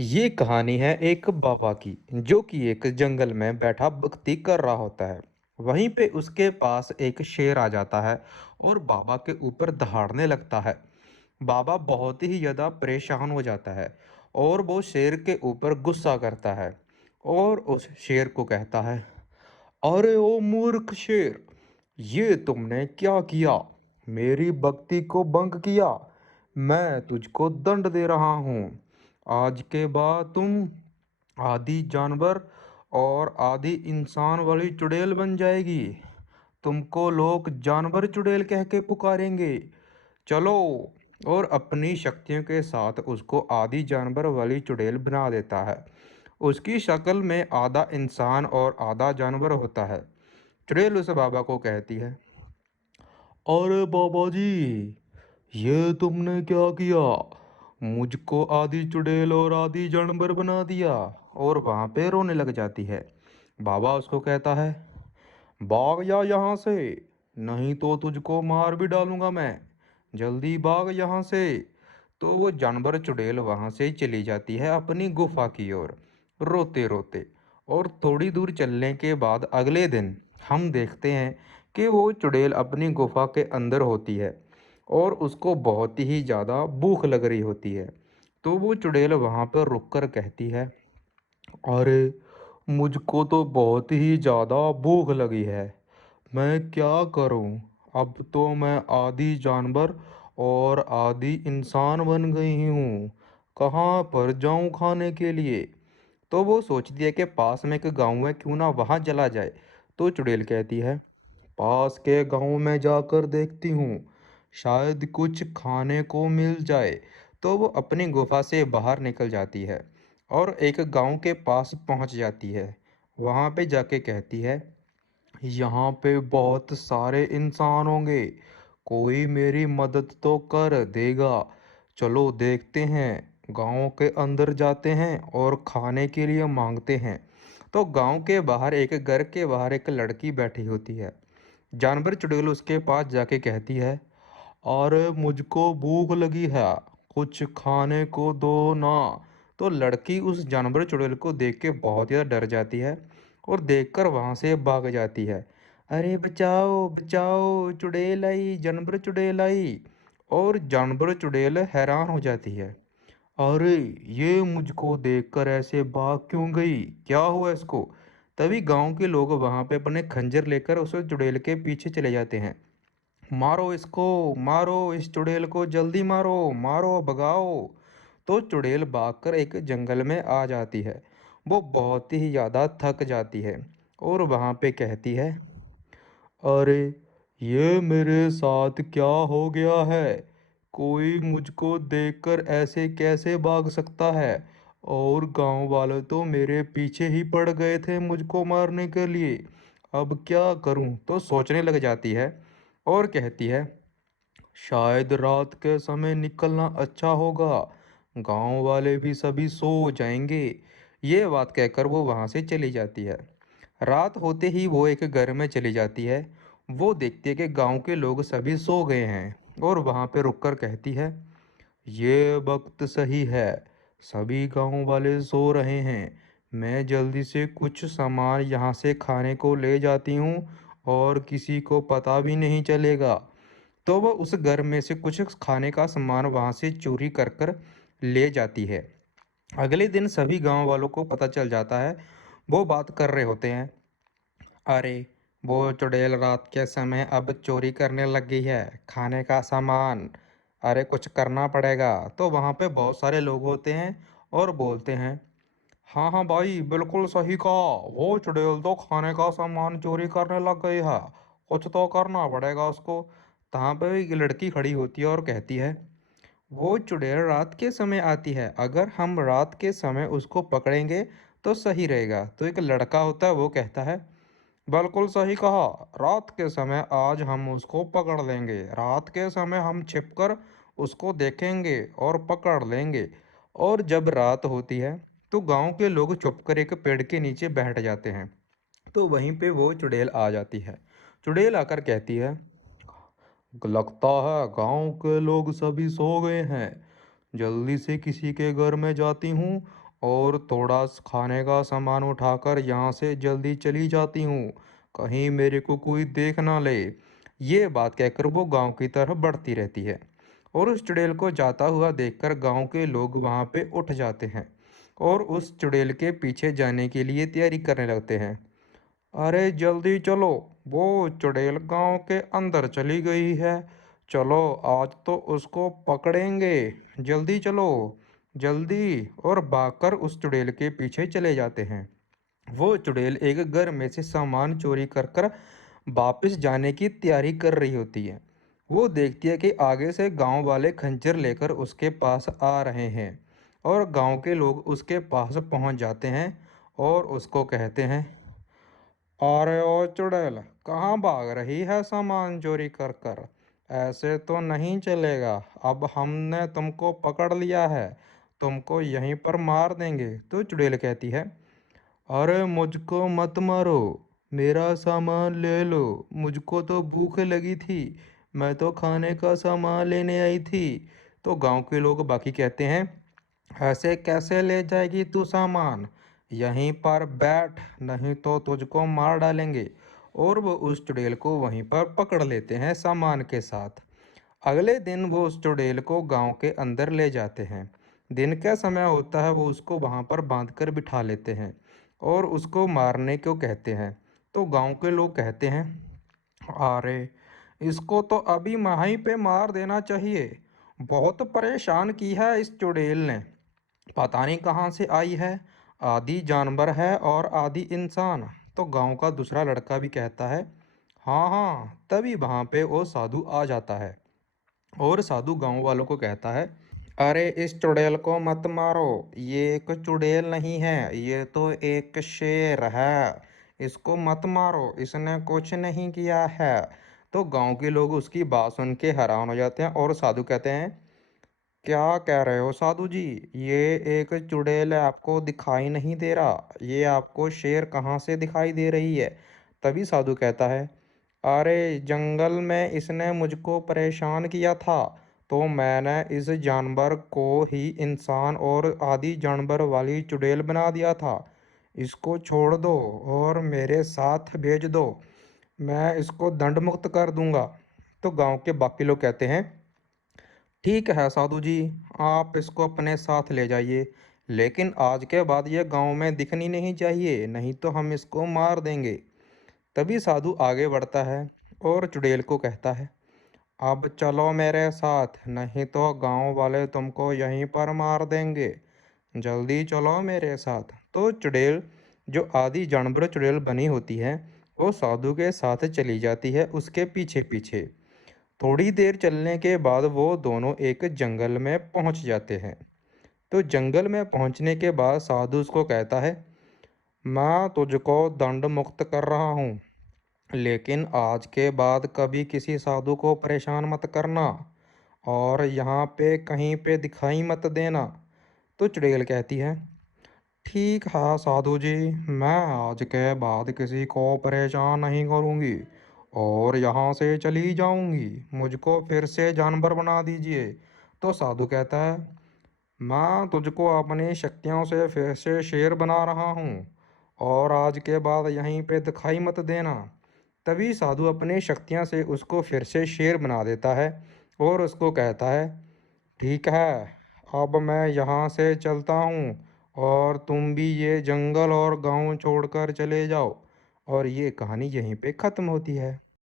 ये कहानी है एक बाबा की जो कि एक जंगल में बैठा भक्ति कर रहा होता है। वहीं पे उसके पास एक शेर आ जाता है और बाबा के ऊपर दहाड़ने लगता है। बाबा बहुत ही ज़्यादा परेशान हो जाता है और वो शेर के ऊपर गुस्सा करता है और उस शेर को कहता है, अरे ओ मूर्ख शेर, ये तुमने क्या किया? मेरी भक्ति को भंग किया। मैं तुझको दंड दे रहा हूँ। आज के बाद तुम आधी जानवर और आधी इंसान वाली चुड़ैल बन जाएगी। तुमको लोग जानवर चुड़ैल कह के पुकारेंगे। चलो। और अपनी शक्तियों के साथ उसको आधी जानवर वाली चुड़ैल बना देता है। उसकी शक्ल में आधा इंसान और आधा जानवर होता है। चुड़ैल उस बाबा को कहती है, अरे बाबा जी, ये तुमने क्या किया? मुझको आधी चुड़ैल और आधी जानवर बना दिया। और वहाँ पे रोने लग जाती है। बाबा उसको कहता है, भाग जा यहाँ से, नहीं तो तुझको मार भी डालूंगा मैं। जल्दी भाग यहाँ से। तो वो जानवर चुड़ैल वहाँ से चली जाती है अपनी गुफा की ओर, रोते रोते। और थोड़ी दूर चलने के बाद अगले दिन हम देखते हैं कि वो चुड़ैल अपनी गुफा के अंदर होती है और उसको बहुत ही ज़्यादा भूख लग रही होती है। तो वो चुड़ैल वहाँ पर रुक कर कहती है, अरे, मुझको तो बहुत ही ज़्यादा भूख लगी है। मैं क्या करूं? अब तो मैं आधी जानवर और आधी इंसान बन गई हूँ। कहाँ पर जाऊं खाने के लिए? तो वो सोचती है कि पास में एक गांव है, क्यों ना वहां चला जाए। तो चुड़ैल कहती है, पास के गांव में जाकर देखती हूँ, शायद कुछ खाने को मिल जाए। तो वो अपनी गुफा से बाहर निकल जाती है और एक गांव के पास पहुंच जाती है। वहां पे जाके कहती है, यहाँ पे बहुत सारे इंसान होंगे, कोई मेरी मदद तो कर देगा। चलो देखते हैं। गांव के अंदर जाते हैं और खाने के लिए मांगते हैं। तो गांव के बाहर एक घर के बाहर एक लड़की बैठी होती है। जानवर चुड़ैल उसके पास जाके कहती है, अरे मुझको भूख लगी है, कुछ खाने को दो ना। तो लड़की उस जानवर चुड़ैल को देख के बहुत ज़्यादा डर जाती है और देखकर वहां से भाग जाती है। अरे बचाओ बचाओ, चुड़ैल आई, जानवर चुड़ैल आई। और जानवर चुड़ैल हैरान हो जाती है, अरे, ये मुझको देखकर ऐसे भाग क्यों गई? क्या हुआ इसको? तभी गांव के लोग वहां पे अपने खंजर लेकर उस चुड़ैल के पीछे चले जाते हैं। मारो इसको, मारो इस चुड़ैल को, जल्दी मारो, मारो, भगाओ। तो चुड़ैल भागकर एक जंगल में आ जाती है। वो बहुत ही ज़्यादा थक जाती है और वहाँ पे कहती है, अरे, ये मेरे साथ क्या हो गया है? कोई मुझको देखकर ऐसे कैसे भाग सकता है? और गांव वाले तो मेरे पीछे ही पड़ गए थे मुझको मारने के लिए। अब क्या करूं? तो सोचने लग जाती है और कहती है, शायद रात के समय निकलना अच्छा होगा। गांव वाले भी सभी सो जाएंगे। ये बात कहकर वो वहां से चली जाती है। रात होते ही वो एक घर में चली जाती है। वो देखती है कि गांव के लोग सभी सो गए हैं और वहां पे रुककर कहती है, ये वक्त सही है, सभी गांव वाले सो रहे हैं। मैं जल्दी से कुछ सामान यहाँ से खाने को ले जाती हूँ और किसी को पता भी नहीं चलेगा। तो वह उस घर में से कुछ खाने का सामान वहां से चोरी कर कर ले जाती है। अगले दिन सभी गांव वालों को पता चल जाता है। वो बात कर रहे होते हैं, अरे, वो चुड़ैल रात के समय अब चोरी करने लग गई है खाने का सामान। अरे कुछ करना पड़ेगा। तो वहां पे बहुत सारे लोग होते हैं और बोलते हैं, हाँ हाँ भाई, बिल्कुल सही कहा। वो चुड़ैल तो खाने का सामान चोरी करने लग गई है, कुछ तो करना पड़ेगा उसको। तहाँ पे एक लड़की खड़ी होती है और कहती है, वो चुड़ैल रात के समय आती है, अगर हम रात के समय उसको पकड़ेंगे तो सही रहेगा। तो एक लड़का होता है, वो कहता है, बिल्कुल सही कहा। रात के समय आज हम उसको पकड़ लेंगे। रात के समय हम छिपकर उसको देखेंगे और पकड़ लेंगे। और जब रात होती है तो गांव के लोग छुपकर एक पेड़ के नीचे बैठ जाते हैं। तो वहीं पे वो चुड़ैल आ जाती है। चुड़ैल आकर कहती है, लगता है गांव के लोग सभी सो गए हैं। जल्दी से किसी के घर में जाती हूँ और थोड़ा खाने का सामान उठाकर यहाँ से जल्दी चली जाती हूँ, कहीं मेरे को कोई देख ना ले। ये बात कहकर वो गांव की तरफ बढ़ती रहती है और उस चुड़ैल को जाता हुआ देखकर गांव के लोग वहां पे उठ जाते हैं और उस चुड़ैल के पीछे जाने के लिए तैयारी करने लगते हैं। अरे जल्दी चलो, वो चुड़ैल गांव के अंदर चली गई है। चलो, आज तो उसको पकड़ेंगे। जल्दी चलो, जल्दी। और भागकर उस चुड़ैल के पीछे चले जाते हैं। वो चुड़ैल एक घर में से सामान चोरी कर कर वापस जाने की तैयारी कर रही होती है। वो देखती है कि आगे से गांव वाले खंजर लेकर उसके पास आ रहे हैं और गांव के लोग उसके पास पहुंच जाते हैं और उसको कहते हैं, अरे ओ चुड़ैल, कहाँ भाग रही है सामान चोरी कर कर? ऐसे तो नहीं चलेगा। अब हमने तुमको पकड़ लिया है, तुमको यहीं पर मार देंगे। तो चुड़ैल कहती है, अरे मुझको मत मारो, मेरा सामान ले लो। मुझको तो भूख लगी थी, मैं तो खाने का सामान लेने आई थी। तो गांव के लोग बाकी कहते हैं, ऐसे कैसे ले जाएगी तू सामान? यहीं पर बैठ, नहीं तो तुझको मार डालेंगे। और वो उस चुड़ैल को वहीं पर पकड़ लेते हैं सामान के साथ। अगले दिन वो उस चुड़ैल को गांव के अंदर ले जाते हैं। दिन का समय होता है, वो उसको वहां पर बांध कर बिठा लेते हैं और उसको मारने को कहते हैं। तो गांव के लोग कहते हैं, अरे इसको तो अभी वहीं पे मार देना चाहिए। बहुत परेशान की है इस चुड़ैल ने, पता नहीं कहाँ से आई है। आधी जानवर है और आधी इंसान। तो गांव का दूसरा लड़का भी कहता है, हाँ हाँ। तभी वहां पे वो साधु आ जाता है और साधु गांव वालों को कहता है, अरे इस चुड़ैल को मत मारो, ये एक चुड़ैल नहीं है, ये तो एक शेर है। इसको मत मारो, इसने कुछ नहीं किया है। तो गांव के लोग उसकी बात सुन के हैरान हो जाते हैं और साधु कहते हैं, क्या कह रहे हो साधु जी? ये एक चुड़ैल है, आपको दिखाई नहीं दे रहा? ये आपको शेर कहाँ से दिखाई दे रही है? तभी साधु कहता है, अरे जंगल में इसने मुझको परेशान किया था, तो मैंने इस जानवर को ही इंसान और आदि जानवर वाली चुड़ैल बना दिया था। इसको छोड़ दो और मेरे साथ भेज दो, मैं इसको दंड मुक्त कर दूंगा। तो गांव के बाकी लोग कहते हैं, ठीक है साधु जी, आप इसको अपने साथ ले जाइए, लेकिन आज के बाद ये गांव में दिखनी नहीं चाहिए, नहीं तो हम इसको मार देंगे। तभी साधु आगे बढ़ता है और चुड़ैल को कहता है, अब चलो मेरे साथ, नहीं तो गांव वाले तुमको यहीं पर मार देंगे। जल्दी चलो मेरे साथ। तो चुड़ैल, जो आदि जानवर चुड़ैल बनी होती है, वो साधु के साथ चली जाती है उसके पीछे पीछे। थोड़ी देर चलने के बाद वो दोनों एक जंगल में पहुंच जाते हैं। तो जंगल में पहुंचने के बाद साधु उसको कहता है, मैं तुझको दंड मुक्त कर रहा हूँ, लेकिन आज के बाद कभी किसी साधु को परेशान मत करना और यहाँ पे कहीं पे दिखाई मत देना। तो चुड़ैल कहती है, ठीक है साधु जी, मैं आज के बाद किसी को परेशान नहीं करूँगी और यहाँ से चली जाऊँगी। मुझको फिर से जानवर बना दीजिए। तो साधु कहता है, मैं तुझको अपनी शक्तियों से फिर से शेर बना रहा हूँ और आज के बाद यहीं पे दिखाई मत देना। तभी साधु अपनी शक्तियाँ से उसको फिर से शेर बना देता है और उसको कहता है, ठीक है, अब मैं यहाँ से चलता हूँ और तुम भी ये जंगल और गांव छोड़कर चले जाओ। और ये कहानी यहीं पे ख़त्म होती है।